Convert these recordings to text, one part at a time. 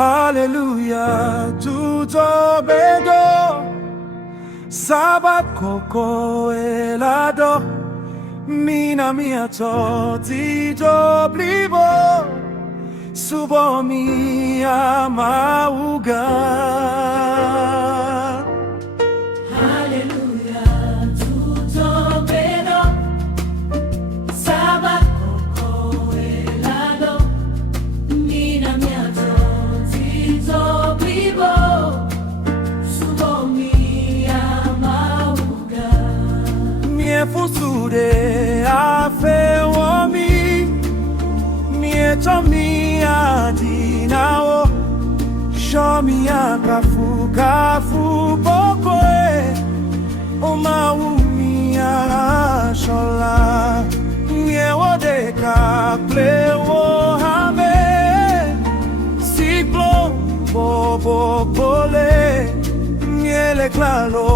Hallelujah, tuto bedo, sabat koko elado, mina mia toti to blibo, subo mia mauga. Hallelujah, tuto bedo, sabat koko elado, mina mia toti to blibo, subo mia mauga. Mie fusude afe wami, mie tomi adinao, shomi akafu kafu bokoe, oma umia shola, mie wode kakle wo hame, siklo bobo kole, mie le klalo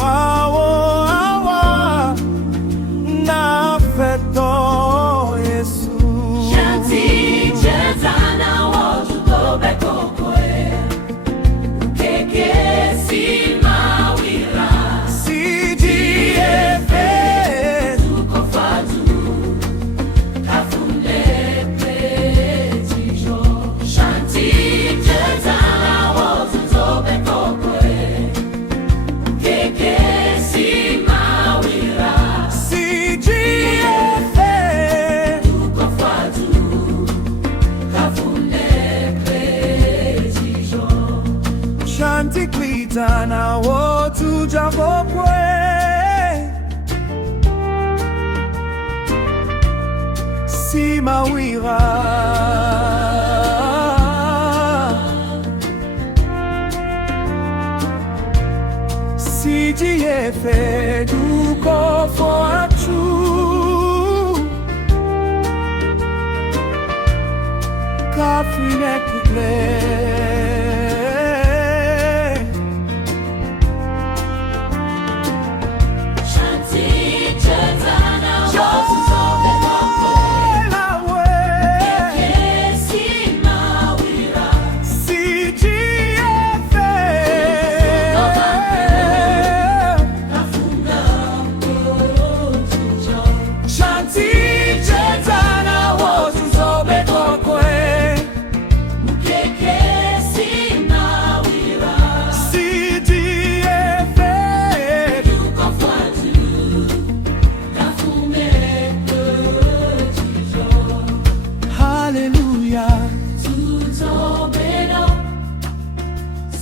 awo awa, na feto Yesu. Shanti chezana wotu tobe kokoe, keke si mawira, CDFA tuko fatu, kafunde pretijo. Shanti chezana wotu tobe kokoe, keke si mawira, CDFA tuko fatu, kafunde pretijo. Shanti klita na wotu javopwe, Simawira CDFA duko foatu, kafine kiple. Shanti chezana wotu tobe kokoe, keke si mawira, kafunga pretijo. Shanti chezana wotu tobe kokwe, Keke si mawira, CDFA tuko fatu, kafunde pretijo. Hallelujah, Tuto bedo,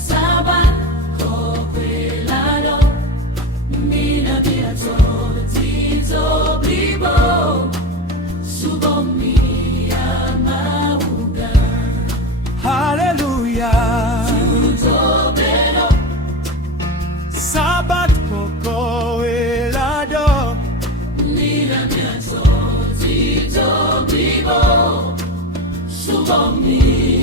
sabat kokwelado, mina biato tito blibo, subo mia mauga. hallelujah. Tuto bedo, Sabat koko elado, mina biato tito blibo, subo mia